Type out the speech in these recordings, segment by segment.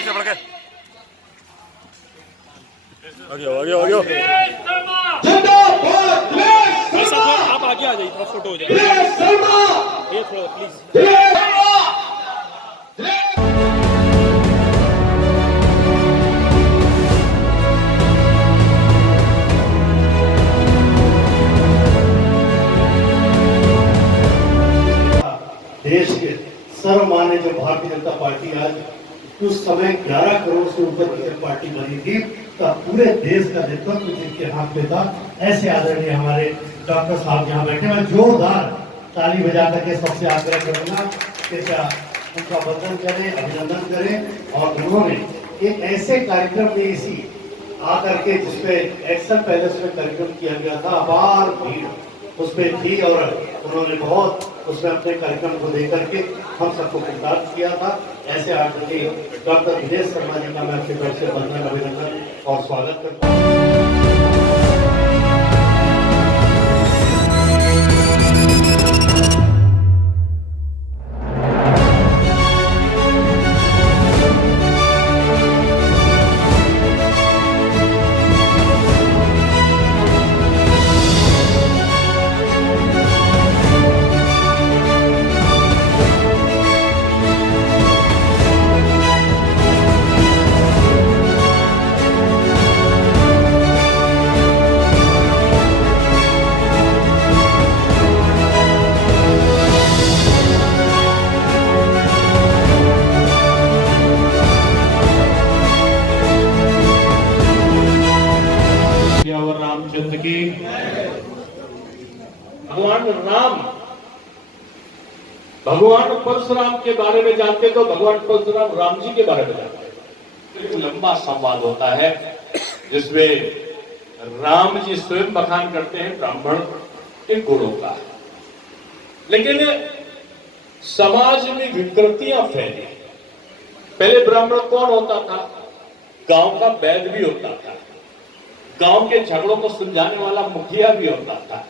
पीछे बढ़ के आगे आप आगे आ जाइए, थोड़ा फोटो हो जाए ये थोड़ा प्लीज। देश के सर्वमान्य जो भारतीय जनता पार्टी आज उस समय 11 करोड़ से ऊपर की जब पार्टी बनी थी तब पूरे देश का नेतृत्व जिनके हाथ में था, ऐसे आदरणीय हमारे डॉक्टर साहब यहाँ बैठे। मैं जोरदार ताली बजा करके सबसे आग्रह करूंगा कि उनका वंदन करें, अभिनंदन करें। और उन्होंने एक ऐसे कार्यक्रम में इसी आकर के जिसपे एक्सल पैलेस में कार्यक्रम किया गया था, अपार भीड़ उसमें थी और उन्होंने बहुत उसमें अपने कार्यक्रम को देकर के हम सबको कृतार्थ किया था। ऐसे आदरणीय डॉक्टर दिनेश शर्मा जी का मैं आपके तरफ से वंदन, अभिनंदन और स्वागत करता हूँ। रामचंद्र की। भगवान राम, भगवान परशुराम के बारे में जानते तो भगवान परशुराम राम जी के बारे में जानते। एक लंबा संवाद होता है जिसमें राम जी स्वयं बखान करते हैं ब्राह्मण के गुणों का, लेकिन समाज में विकृतियां फैली। पहले ब्राह्मण कौन होता था? गांव का वैद्य भी होता था, गांव के झगड़ों को सुलझाने वाला मुखिया भी होता था।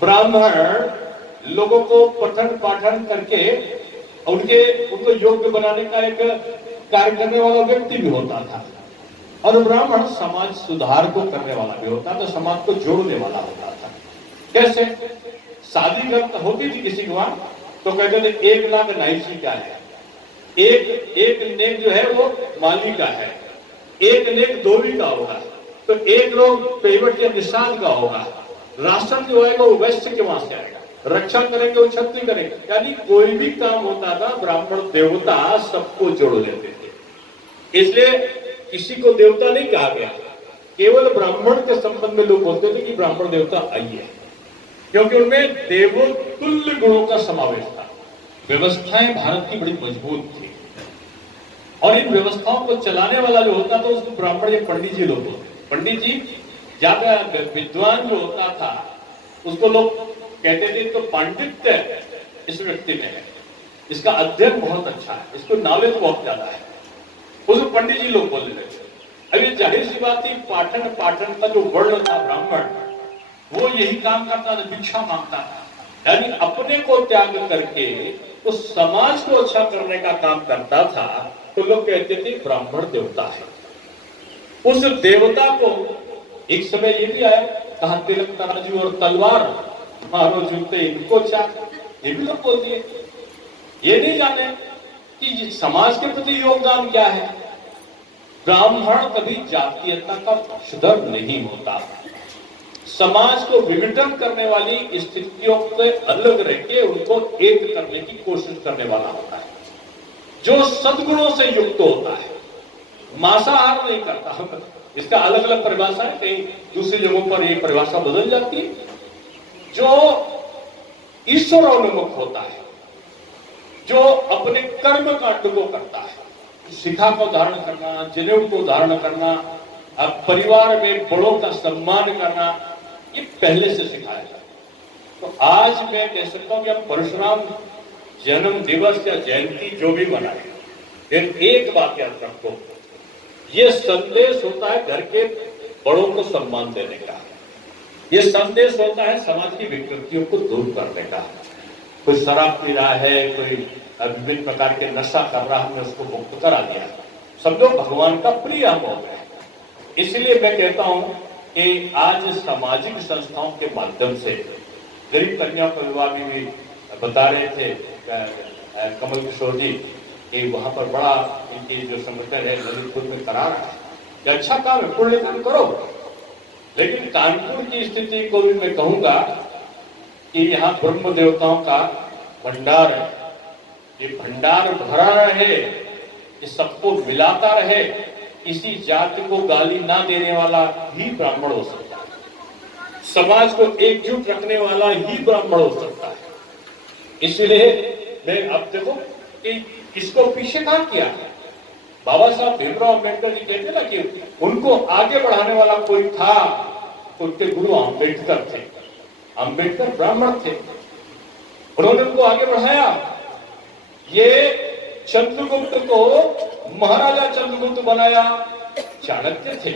ब्राह्मण लोगों को पठन पाठन करके उनको योग्य बनाने का एक कार्य करने वाला व्यक्ति भी होता था। और ब्राह्मण समाज सुधार को करने वाला भी होता था, समाज को जोड़ने वाला होता था। कैसे? शादी होती थी किसी के वहां तो कहते थे 1 लाख नाइसी का है, एक नेक जो है वो माली का है, एक नेक धोबी का होगा, तो एक लोग पेवट या निषाद का होगा, राशन जो आएगा वो वैश्य के वहां से आएगा, रक्षा करेंगे वो क्षत्रिय करेंगे। यानी कोई भी काम होता था ब्राह्मण देवता सबको जोड़ लेते थे। इसलिए किसी को देवता नहीं कहा गया, केवल ब्राह्मण के संबंध में लोग बोलते थे कि ब्राह्मण देवता आइए, क्योंकि उनमें देवोतुल्य गुणों का समावेश था। व्यवस्थाएं भारत की बड़ी मजबूत थी और इन व्यवस्थाओं को चलाने वाला जो होता था उसको ब्राह्मण या पंडित जी लोग बोलते। पंडित जी ज्यादा विद्वान जो होता था उसको लोग कहते थे तो पांडित्य इस व्यक्ति में है, इसका अध्ययन बहुत अच्छा है, इसको नॉलेज बहुत ज्यादा है, उसको पंडित जी लोग बोलने लगे। अभी जाहिर सी बात थी, पाठन का जो वर्ण था ब्राह्मण, वो यही काम करता था, भिक्षा मांगता था, यानी अपने को त्याग करके तो समाज को अच्छा करने का काम करता था। तो लोग कहते थे ब्राह्मण देवता है। उस देवता को एक समय ये भी आया, कहा तिलक तराजू और तलवार मारो जूते इनको चाह, ये भी लोग बोलते हैं। ये नहीं जाने कि समाज के प्रति योगदान क्या है। ब्राह्मण कभी जातीयता का पक्षधर नहीं होता, समाज को विघटन करने वाली स्थितियों से अलग रहकर उनको एक करने की कोशिश करने वाला होता है, जो सद्गुणों से युक्त होता है, मांसाहार नहीं करता। इसका अलग अलग परिभाषा है, कहीं दूसरी जगहों पर ये परिभाषा बदल जाती है। जो ईश्वरोन्मुख होता है, जो अपने कर्म कांड को करता है, शिखा को धारण करना, जनेऊ को धारण करना, अब परिवार में बड़ों का सम्मान करना, ये पहले से सिखाया जाता है। तो आज मैं कह सकता हूं कि हम परशुराम जन्म दिवस या जयंती जो भी मनाए, लेकिन एक बात याद रखो, ये संदेश होता है घर के बड़ों को सम्मान देने का, ये संदेश होता है समाज की विकृतियों को दूर करने का। कोई शराब पी रहा है, कोई विभिन्न प्रकार के नशा कर रहा है, हमने उसको मुक्त करा दिया। समझो भगवान का प्रिय हम हो गए। इसलिए मैं कहता हूं कि आज सामाजिक संस्थाओं के माध्यम से गरीब कन्याओं का विवाह भी बता रहे थे कमल किशोर जी कि वहां पर बड़ा इनकी जो संगठन है ललितपुर में करा रहा है, ये अच्छा काम है, पुण्य काम करो। लेकिन कानपुर की स्थिति को भी मैं कहूंगा कि यहाँ ब्रह्म देवताओं का भंडार है, ये भंडार भरा रहे, ये सबको मिलाता रहे, किसी जाति को गाली ना देने वाला ही ब्राह्मण हो सकता है, समाज को एकजुट रखने वाला ही ब्राह्मण हो सकता है। इसलिए मैं अब देखो कि किसको पीछे कहां किया, बाबा साहब भीमराव अम्बेडकर जी कहते ना कि उनको आगे बढ़ाने वाला कोई था, उनके गुरु अम्बेडकर थे। अम्बेडकर ब्राह्मण थे, उन्होंने उनको आगे बढ़ाया। ये चंद्रगुप्त को महाराजा चंद्रगुप्त बनाया चाणक्य थे।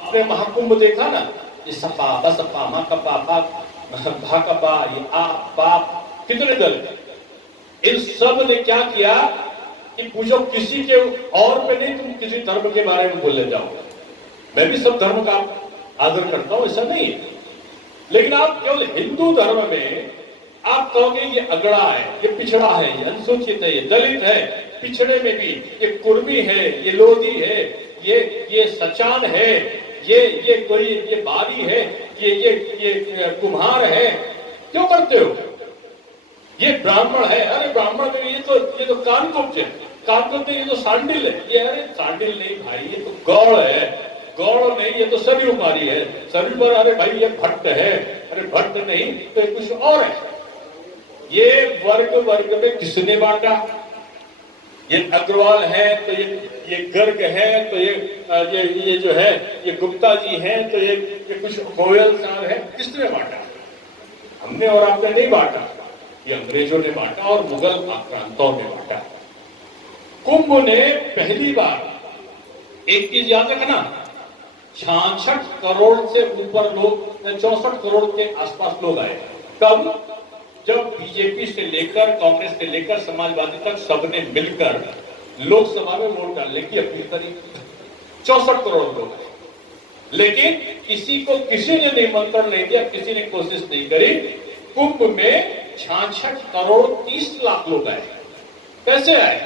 आपने महाकुंभ देखा ना, ये सपा बसपा माकपा भाकपा, ये आ बाप, कितने दल, इन सब ने क्या किया कि पूछो किसी के और पे नहीं, तुम किसी धर्म के बारे में बोलने जाओ। मैं भी सब धर्म का आदर करता हूं, ऐसा नहीं, लेकिन आप केवल हिंदू धर्म में आप कहोगे ये अगड़ा है, ये पिछड़ा है, ये अनुसूचित है, ये दलित है, पिछड़े में भी ये कुर्मी है, ये लोधी है, ये सचान है, ये कोई ये बारी है, ये कुम्हार है, क्यों करते हो? ये ब्राह्मण है, अरे ब्राह्मण में ये तो कानकुब्ज है, कानकुब्ज ये तो सांडिल है, ये अरे सांडिल नहीं भाई, ये तो गौड़ है, गौड़ नहीं, ये तो सरयू मारी है, सरयू पर अरे भाई ये भट्ट है, अरे भट्ट नहीं तो ये कुछ और है। ये वर्ग में किसने बांटा? ये अग्रवाल है तो ये गर्ग है तो ये जो है ये गुप्ता जी हैं तो ये कुछ गोयल साहब है, किसने बांटा? हमने और आपने नहीं बांटा, ये अंग्रेजों ने बांटा और मुगल आक्रांतों ने बांटा। कुंभ ने पहली बार एक चीज याद रखना, 66 करोड़ से ऊपर लोग, 64 करोड़ के आसपास लोग आए। कब? जब बीजेपी से लेकर कांग्रेस से लेकर समाजवादी तक सबने मिलकर लोकसभा में वोट डालने की अपील करी। 64 करोड़ लोग आए, लेकिन किसी को किसी ने निमंत्रण नहीं दिया, किसी ने कोशिश नहीं करी। कुंभ में 66 करोड़ 30 लाख लोग आए। कैसे आए?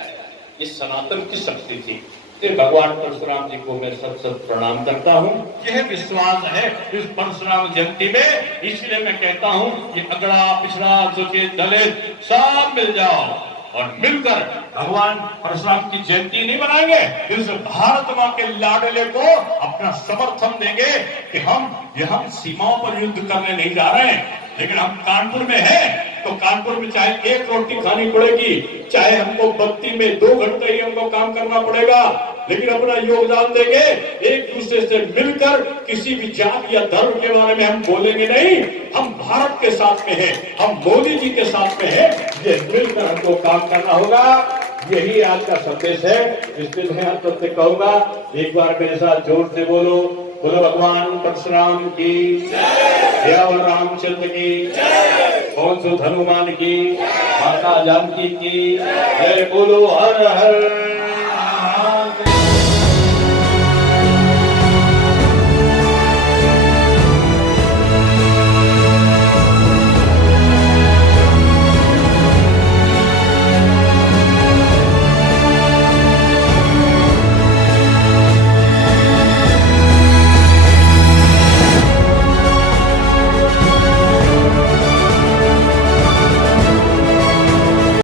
ये सनातन की शक्ति थी। ये भगवान परशुराम जी को मैं सत प्रणाम करता हूँ। यह विश्वास है इस परशुराम जयंती में, इसलिए मैं कहता हूँ ये अगड़ा पिछड़ा अनुसूचित दलित सब मिल जाओ और मिलकर भगवान परशुराम की जयंती नहीं बनाएंगे, इस भारत मां के लाडले को अपना समर्थन देंगे कि हम सीमाओं पर युद्ध करने नहीं जा रहे हैं, लेकिन हम कानपुर में हैं तो कानपुर में चाहे एक रोटी खानी पड़ेगी, चाहे हमको बत्ती में 2 घंटे ही हमको काम करना पड़ेगा, लेकिन अपना योगदान देंगे। एक दूसरे से मिलकर किसी भी जाति या धर्म के बारे में हम बोलेंगे नहीं, हम भारत के साथ में हैं, हम मोदी जी के साथ में हैं, ये मिलकर हमको काम करना होगा। यही आज का संदेश है। इसलिए मैं आप सबसे कहूंगा, एक बार मेरे साथ जोर से बोलो, बोलो भगवान परशुराम की जय, और रामचंद्र की जय, कौन सो हनुमान की, माता जानकी की जय, बोलो हर हर महादेव।